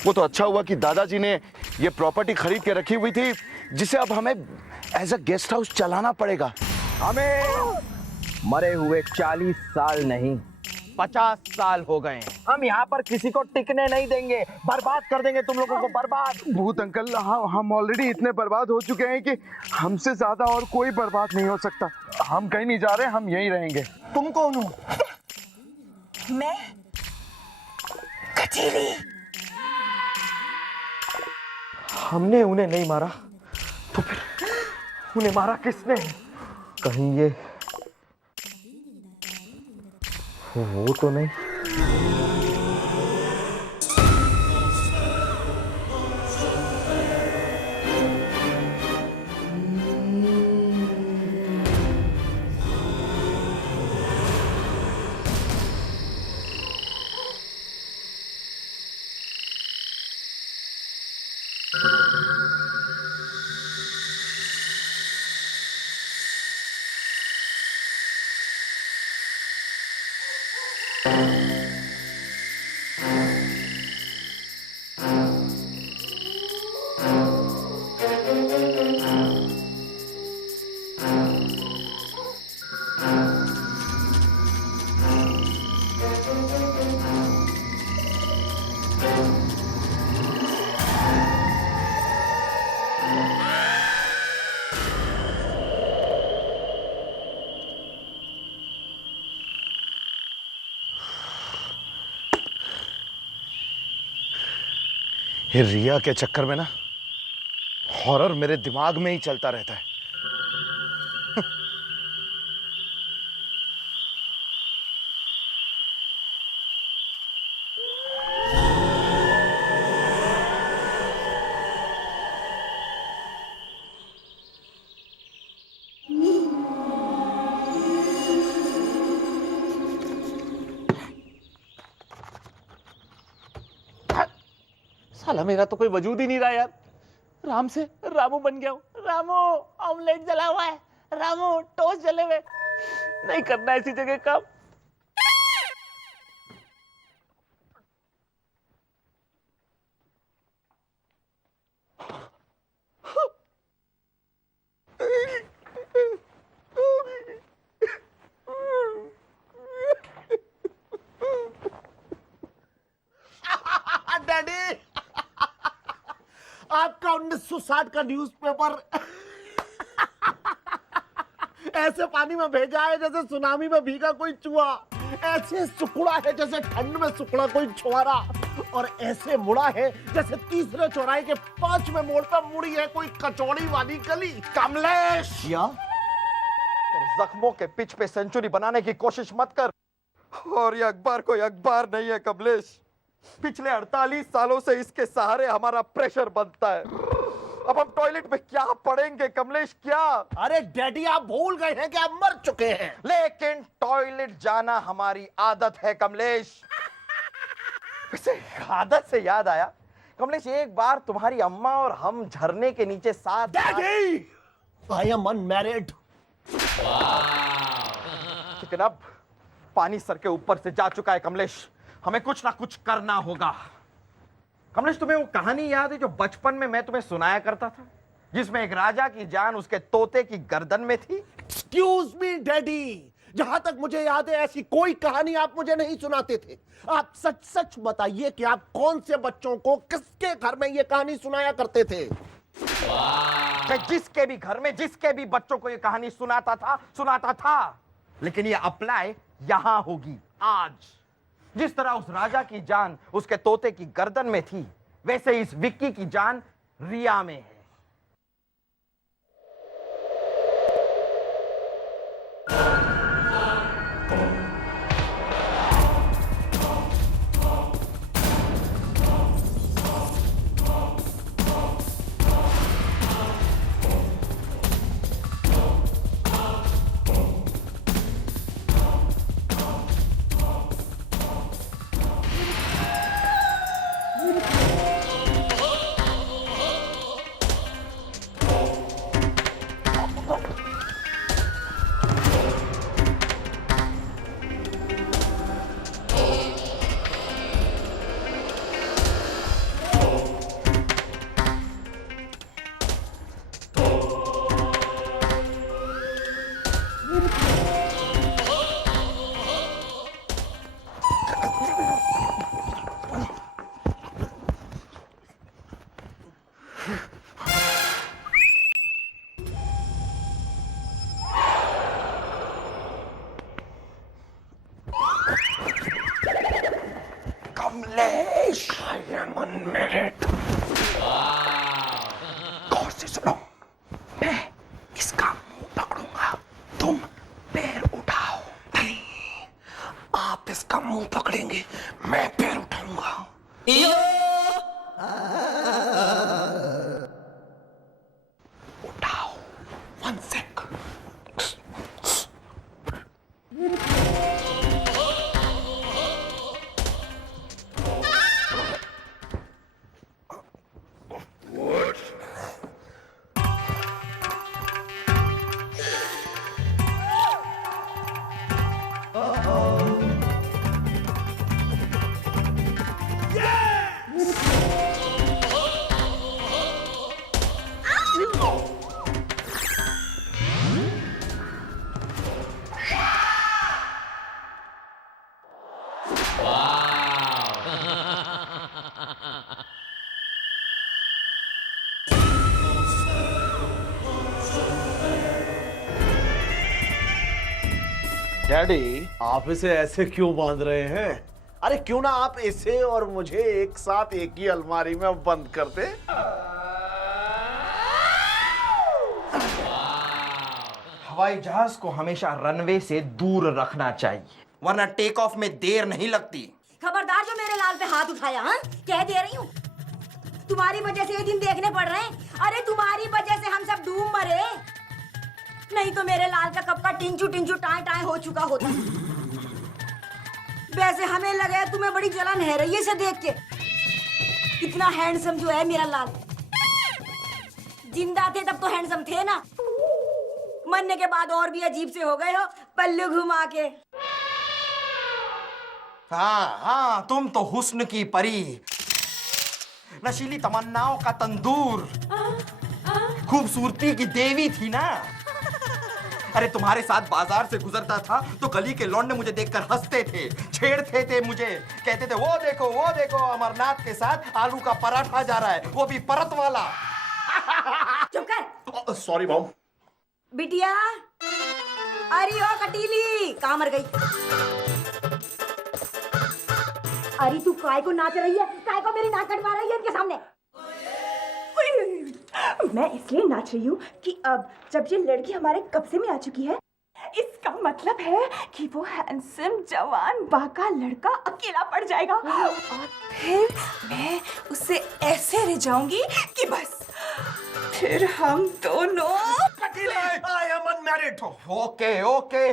वो तो अच्छा हुआ कि दादाजी ने ये प्रॉपर्टी खरीद के रखी हुई थी, जिसे अब हमें एज अ गेस्ट हाउस चलाना पड़ेगा। हमें मरे हुए 40 साल नहीं 50 साल हो गए। हम यहाँ पर किसी को टिकने नहीं देंगे, बर्बाद कर देंगे तुम लोगों को, बर्बाद। भूत अंकल, हम ऑलरेडी इतने बर्बाद हो चुके हैं कि हमसे ज्यादा और कोई बर्बाद नहीं हो सकता। हम कहीं नहीं जा रहे, हम यहीं रहेंगे। तुम कौन हो? मैं कचेरी। हमने उन्हें नहीं मारा तो फिर उन्हें मारा किसने? कहीं ये वो तो नहीं? ये रिया के चक्कर में ना हॉरर मेरे दिमाग में ही चलता रहता है। साला मेरा तो कोई वजूद ही नहीं रहा यार। राम से रामू बन गया हूँ। रामू ऑमलेट जला हुआ है, रामू टोस्ट जले हुए। नहीं करना ऐसी जगह काम। डैडी, आपका 1960 का न्यूज़पेपर ऐसे पानी में भेजा है जैसे सुनामी में भीगा कोई चूहा, ऐसे सुखड़ा है जैसे ठंड में सुखड़ा कोई छुआरा, और ऐसे मुड़ा है जैसे तीसरे चौराहे के 5वें मोड़ पर मुड़ी है कोई कचौड़ी वाली गली। कमलेश, या जख्मों के पिच पे सेंचुरी बनाने की कोशिश मत कर। और ये अखबार कोई अखबार नहीं है कमलेश। पिछले 48 सालों से इसके सहारे हमारा प्रेशर बनता है। अब हम टॉयलेट में क्या पढ़ेंगे कमलेश, क्या? अरे डैडी, आप भूल गए हैं कि आप मर चुके हैं। लेकिन टॉयलेट जाना हमारी आदत है कमलेश। वैसे आदत से याद आया कमलेश, एक बार तुम्हारी अम्मा और हम झरने के नीचे साथ। Daddy, I am unmarried. लेकिन अब पानी सर के ऊपर से जा चुका है कमलेश, हमें कुछ ना कुछ करना होगा। कमलेश, तुम्हें वो कहानी याद है जो बचपन में मैं तुम्हें सुनाया करता था, जिसमें एक राजा की जान उसके तोते की गर्दन में थी? एक्सक्यूज मी डैडी, जहां तक मुझे याद है ऐसी कोई कहानी आप मुझे नहीं सुनाते थे। आप सच सच बताइए कि आप कौन से बच्चों को किसके घर में ये कहानी सुनाया करते थे? मैं जिसके भी घर में जिसके भी बच्चों को ये कहानी सुनाता था। लेकिन ये अप्लाई यहां होगी आज। जिस तरह उस राजा की जान उसके तोते की गर्दन में थी, वैसे इस विक्की की जान रिया में है। Kamlesh, I am unmarried. गौर से सुनो, मैं इसका मुंह पकड़ूंगा, तुम पैर उठाओ। नहीं, आप इसका मुंह पकड़ेंगे, मैं पैर उठाऊंगा। उठाओ, 1 सेकंड। डैडी, आप इसे ऐसे क्यों बांध रहे हैं? अरे क्यों ना आप इसे और मुझे एक साथ एक ही अलमारी में बंद कर दे। हवाई जहाज को हमेशा रनवे से दूर रखना चाहिए, वरना टेक ऑफ में देर नहीं लगती। खबरदार जो मेरे लाल पे हाथ उठाया, हाँ? कह दे रही हूँ, तुम्हारी वजह से ये दिन देखने पड़ रहे हैं। अरे तुम्हारी वजह से हम सब डूब मरे, नहीं तो मेरे लाल का कब का टिंचू टिंचू टाए टाए हो चुका होता। वैसे हमें लगा तुम्हें बड़ी जलन है रही है इसे देख के। कितना हैंडसम जो है मेरा लाल। जिंदा थे तब तो हैंडसम थे ना, मरने के बाद और भी अजीब से हो गए हो, पल्लू घुमा के। हाँ हाँ, तुम तो हुस्न की परी, नशीली तमन्नाओं का तंदूर, खूबसूरती की देवी थी ना। अरे तुम्हारे साथ बाजार से गुजरता था तो गली के लौंडे मुझे देखकर हंसते थे, छेड़ते थे मुझे, कहते थे वो देखो अमरनाथ के साथ आलू का पराठा जा रहा है, वो भी परत वाला। चुप कर। Sorry mom. बिटिया, अरे ओ कटीली, कहाँ मर गई? अरे तू काय को नाच रही है? काय को मेरी नाक कटवा रही है इनके सामने? मैं इसलिए नाच रही हूँ कि अब जब ये लड़की हमारे कब्जे में आ चुकी है, इसका मतलब है कि वो हैंडसम जवान बाका लड़का अकेला पड़ जाएगा और फिर मैं उसे ऐसे ले जाऊंगी कि बस फिर हम दोनों। I am unmarried. Okay okay,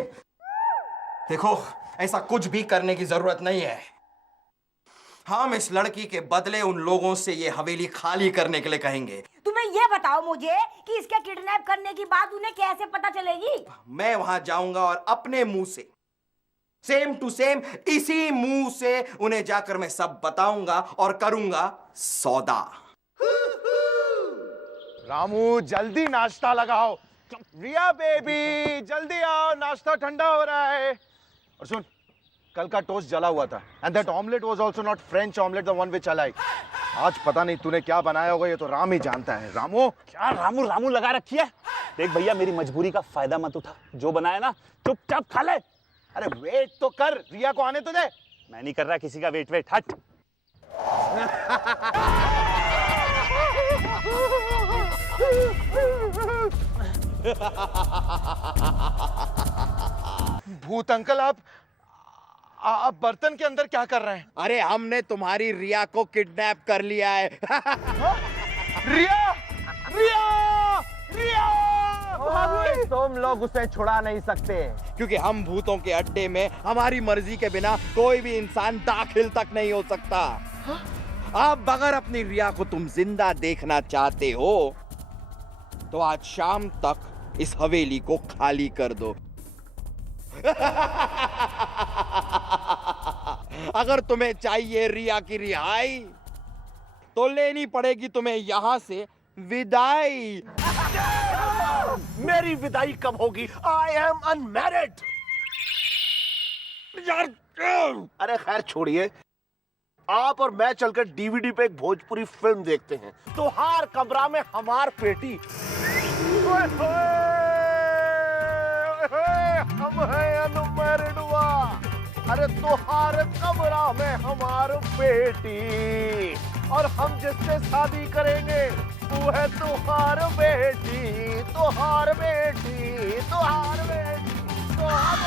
देखो ऐसा कुछ भी करने की जरूरत नहीं है। हम इस लड़की के बदले उन लोगों से ये हवेली खाली करने के लिए कहेंगे। तुम्हें ये बताओ मुझे कि इसके किडनैप करने की बात उन्हें कैसे पता चलेगी? मैं वहां जाऊंगा और अपने मुंह से, सेम टू सेम इसी मुंह से उन्हें जाकर मैं सब बताऊंगा और करूंगा सौदा। रामू, जल्दी नाश्ता लगाओ, रिया बेबी जल्दी आओ, नाश्ता ठंडा हो रहा है। और सुन, कल का टोस्ट जला हुआ था and that omelette was also not French omelette, the one which I like. आज पता नहीं तूने क्या बनाया होगा, ये तो राम ही जानता है। रामू क्या रामू रामू लगा रखी है? देख भैया, मेरी मजबूरी का फायदा मत उठा, जो बनाया ना चुपचाप खा ले। अरे वेट तो कर, रिया को आने तो दे। मैं नहीं कर रहा किसी का वेट, हट। भूत अंकल, आप बर्तन के अंदर क्या कर रहे हैं? अरे हमने तुम्हारी रिया को किडनैप कर लिया है। रिया रिया रिया तुम लोग उसे छुड़ा नहीं सकते, क्योंकि हम भूतों के अड्डे में हमारी मर्जी के बिना कोई भी इंसान दाखिल तक नहीं हो सकता। अब अगर अपनी रिया को तुम जिंदा देखना चाहते हो तो आज शाम तक इस हवेली को खाली कर दो। अगर तुम्हें चाहिए रिया की रिहाई तो लेनी पड़ेगी तुम्हें यहां से विदाई। मेरी विदाई कब होगी? I am unmarried. यार, अरे खैर छोड़िए, आप और मैं चलकर डीवीडी पे एक भोजपुरी फिल्म देखते हैं। तोहार कमरा में हमार पेटी। हम हैं अनमैरिड हुआ। अरे तोहार कमरा में हमार बेटी, और हम जिससे शादी करेंगे वो है तोहार बेटी, तोहार बेटी, तोहार बेटी, तोहार।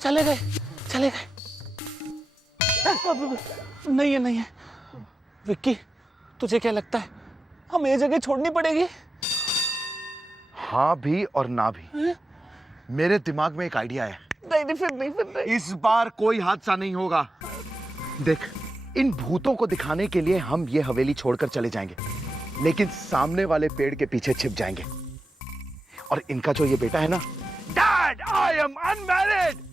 चले गए। नहीं है विक्की, तुझे क्या लगता है हमें ये जगह छोड़नी पड़ेगी? हाँ भी और ना भी। मेरे दिमाग में एक आइडिया है। नहीं, फिर नहीं। इस बार कोई हादसा नहीं होगा। देख, इन भूतों को दिखाने के लिए हम ये हवेली छोड़कर चले जाएंगे, लेकिन सामने वाले पेड़ के पीछे छिप जाएंगे। और इनका जो ये बेटा है ना, डैड आई एम अनमैरिड,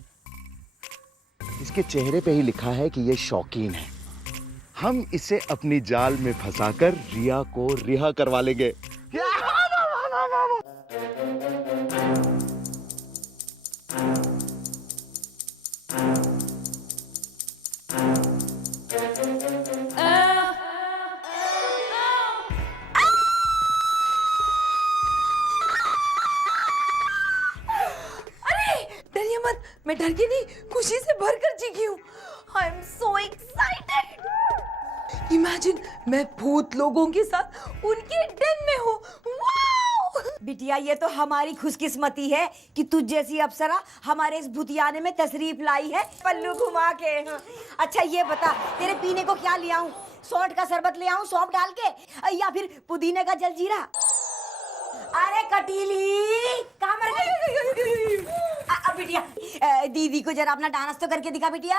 इसके चेहरे पे ही लिखा है कि ये शौकीन है। हम इसे अपनी जाल में फंसाकर रिया को रिहा करवा लेंगे। डरिए मत, मैं डर के नहीं, खुशी से भरकर चीखी हूँ। I am so excited. Imagine मैं भूत लोगों के साथ उनके den में हूँ। वाओ! बिटिया, ये तो हमारी खुशकिस्मती है कि तुझ जैसी अप्सरा हमारे इस भूतियाने में तशरीफ लाई है, पल्लू घुमा के। अच्छा ये बता, तेरे पीने को क्या ले आऊं? सौंठ का शरबत ले आऊं सौंफ डाल के, या फिर पुदीने का जलजीरा? अरे कटीली, कहाँ मर गई? बिटिया, दीदी को जरा अपना डांस तो करके दिखा बिटिया।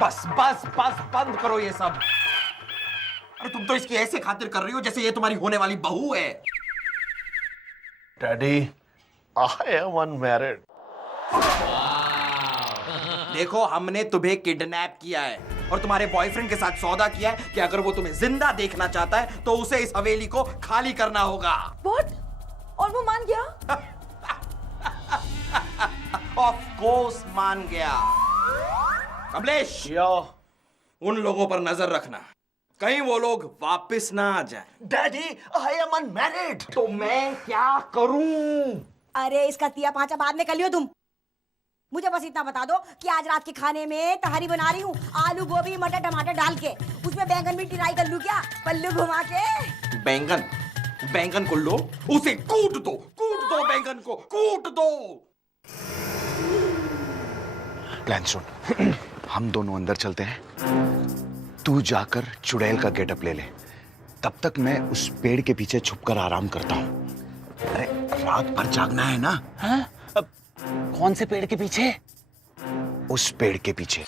बस बस बस, बंद करो ये सब। अरे तुम तो इसकी ऐसे खातिर कर रही हो जैसे ये तुम्हारी होने वाली बहू है। Daddy, I am unmarried. देखो, हमने तुम्हें किडनैप किया है और तुम्हारे बॉयफ्रेंड के साथ सौदा किया है कि अगर वो तुम्हें जिंदा देखना चाहता है तो उसे इस हवेली को खाली करना होगा। What? और वो मान गया? ऑफ कोर्स मान गया। कमलेश, उन लोगों पर नजर रखना, कहीं वो लोग वापस ना आ जाए। Daddy, I am unmarried. तो मैं क्या करूं? अरे इसका तिया पांचा बाद में कर लियो तुम। मुझे बस इतना बता दो कि आज रात के खाने में तहारी बना रही हूँ, आलू गोभी मटर टमाटर डाल के, उसमें बैंगन भी ट्राई कर लूं क्या, पल्लू घुमा के? बैंगन को लो, उसे कूट दो बैंगन को कूट दो। प्लान सुन, हम दोनों अंदर चलते हैं, तू जाकर चुड़ैल का गेटअप ले ले, तब तक मैं उस पेड़ के पीछे छुपकर आराम करता हूँ। अरे रात भर जागना है ना? हाँ? अब कौन से पेड़ के पीछे? उस पेड़ के पीछे।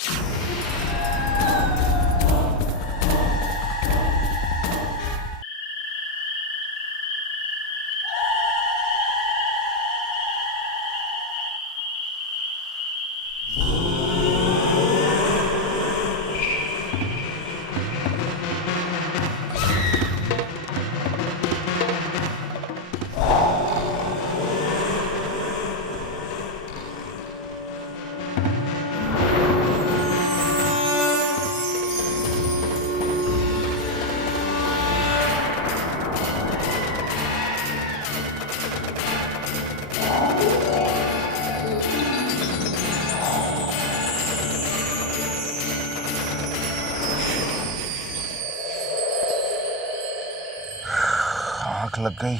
भूख लग गई।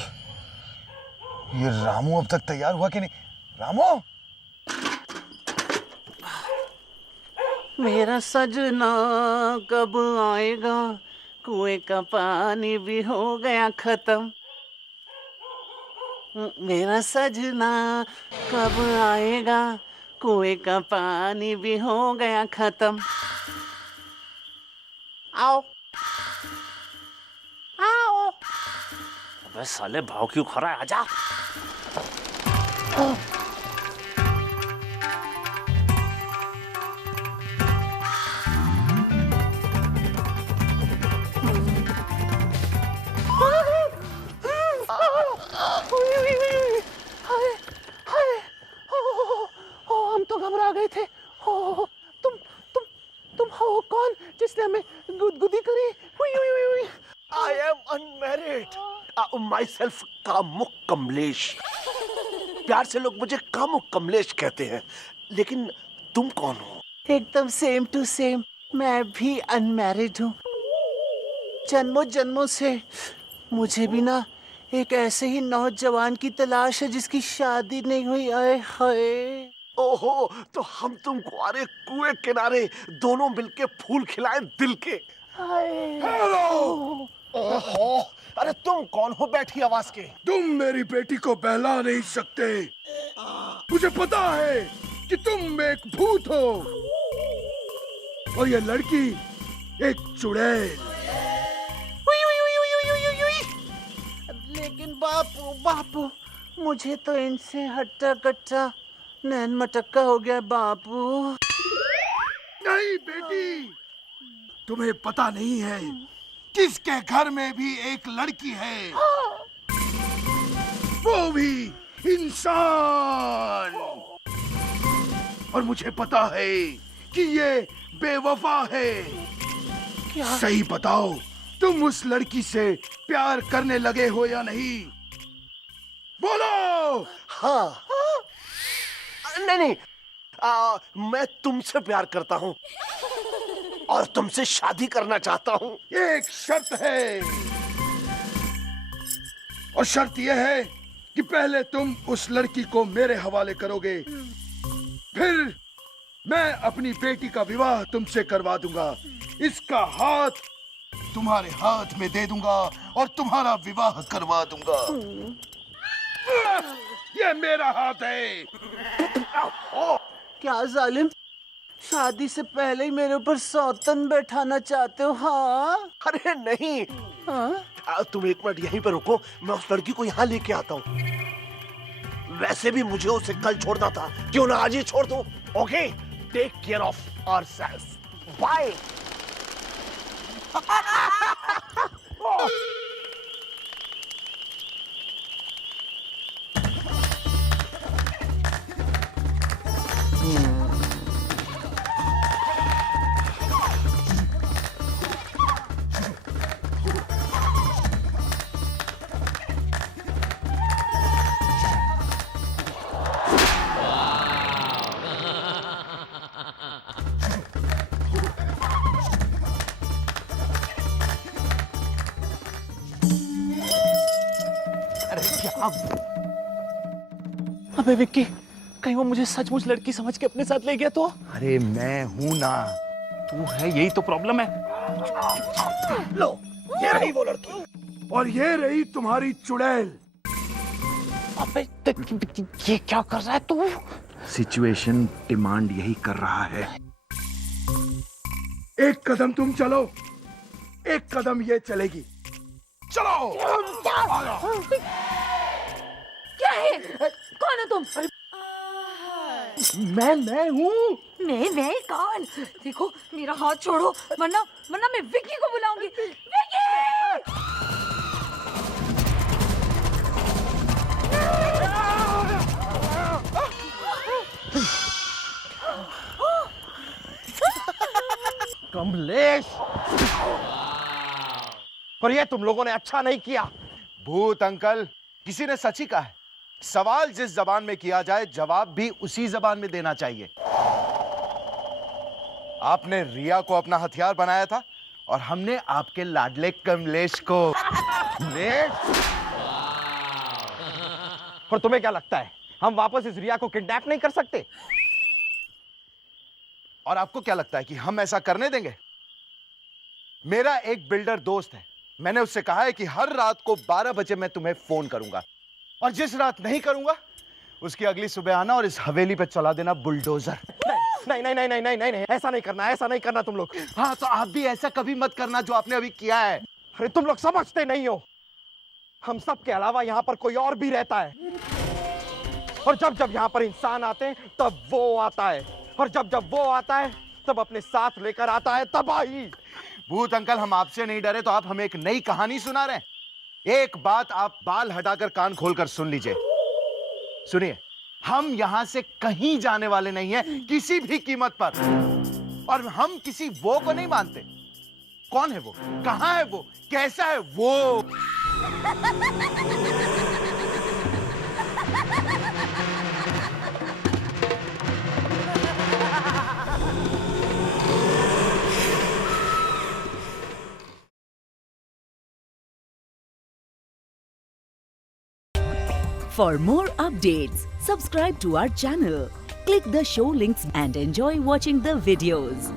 ये रामू अब तक तैयार हुआ कि नहीं? रामू, मेरा सजना कब आएगा, कुएं का पानी भी हो गया खत्म। मेरा सजना कब आएगा, कुएं का पानी भी हो गया खत्म। आओ आओ। अबे साले भाव क्यों खा रहा है, आजा। हम तो घबरा गए थे। तुम हो कौन जिसने हमें गुदगुदी करी? I am unmarried. Myself कामुक कमलेश। प्यार से लोग मुझे कामुक कमलेश कहते हैं, लेकिन तुम कौन हो? एकदम सेम टू सेम, मैं भी अनमैरिड हूँ। जन्मों जन्मों से मुझे भी ना एक ऐसे ही नौजवान की तलाश है जिसकी शादी नहीं हुई। आए हाय। ओहो, तो हम तुम कुआरे कुएं किनारे दोनों मिलके फूल खिलाएं दिल के। हेलो। ओहो, अरे तुम कौन हो बैठी आवाज के? तुम मेरी बेटी को बहला नहीं सकते। मुझे पता है कि तुम एक भूत हो और ये लड़की एक चुड़ैल। लेकिन बापू, मुझे तो इनसे हट्टा कट्टा नैन मटक्का हो गया बापू। नहीं बेटी, तुम्हें पता नहीं है किसके घर में भी एक लड़की है, वो भी इंसान। और मुझे पता है कि ये बेवफा है। क्या? सही बताओ, तुम उस लड़की से प्यार करने लगे हो या नहीं? बोलो। हाँ। नहीं, मैं तुमसे प्यार करता हूँ और तुमसे शादी करना चाहता हूँ। एक शर्त है, और शर्त यह है कि पहले तुम उस लड़की को मेरे हवाले करोगे, फिर मैं अपनी बेटी का विवाह तुमसे करवा दूंगा। इसका हाथ तुम्हारे हाथ में दे दूंगा और तुम्हारा विवाह करवा दूंगा। ये मेरा हाथ है। क्या जालिम, शादी से पहले ही मेरे ऊपर सौतन बैठाना चाहते हो? हाँ। अरे नहीं। हाँ? तुम एक मिनट यहीं पे रुको, मैं उस लड़की को यहाँ लेके आता हूँ। वैसे भी मुझे उसे कल छोड़ना था, क्यों ना आज ही छोड़ दूं? Okay, take care of ourselves. Bye. अबे विक्की, कहीं वो मुझे सचमुच लड़की समझ के अपने साथ ले गया तो? अरे मैं हूं ना। तू है, यही तो प्रॉब्लम है। लो, ये रही वो लड़की। और ये रही तुम्हारी चुड़ैल। अबे ये क्या कर रहा है तू? सिचुएशन डिमांड यही कर रहा है। एक कदम तुम चलो, एक कदम ये चलेगी। चलो। क्या है? कौन हो तुम? मैं हूँ। मैं कौन? देखो मेरा हाथ छोड़ो, वरना मैं विक्की को बुलाऊंगी। विक्की! कमलेश, पर ये तुम लोगों ने अच्छा नहीं किया। भूत अंकल, किसी ने सच ही कहा है, सवाल जिस जबान में किया जाए जवाब भी उसी जबान में देना चाहिए। आपने रिया को अपना हथियार बनाया था और हमने आपके लाडले कमलेश को। और तुम्हें क्या लगता है हम वापस इस रिया को किडनैप नहीं कर सकते? और आपको क्या लगता है कि हम ऐसा करने देंगे? मेरा एक बिल्डर दोस्त है, मैंने उससे कहा है कि हर रात को 12 बजे मैं तुम्हें फोन करूंगा, और जिस रात नहीं करूंगा उसकी अगली सुबह आना और इस हवेली पे चला देना बुलडोजर। नहीं नहीं नहीं नहीं नहीं नहीं नहीं, ऐसा नहीं करना, ऐसा नहीं करना तुम लोग। हाँ, तो आप भी ऐसा कभी मत करना जो आपने अभी किया है। अरे तुम लोग समझते नहीं हो, हम सब के अलावा यहाँ पर कोई और भी रहता है, और जब जब यहाँ पर इंसान आते हैं तब वो आता है, और जब जब वो आता है तब अपने साथ लेकर आता है तबाही। भूत अंकल, हम आपसे नहीं डरे तो आप हमें एक नई कहानी सुना रहे हैं। एक बात आप बाल हटाकर कान खोलकर सुन लीजिए। सुनिए, हम यहां से कहीं जाने वाले नहीं हैं किसी भी कीमत पर, और हम किसी वो को नहीं मानते। कौन है वो, कहां है वो, कैसा है वो? For more updates, subscribe to our channel, click the show links and enjoy watching the videos.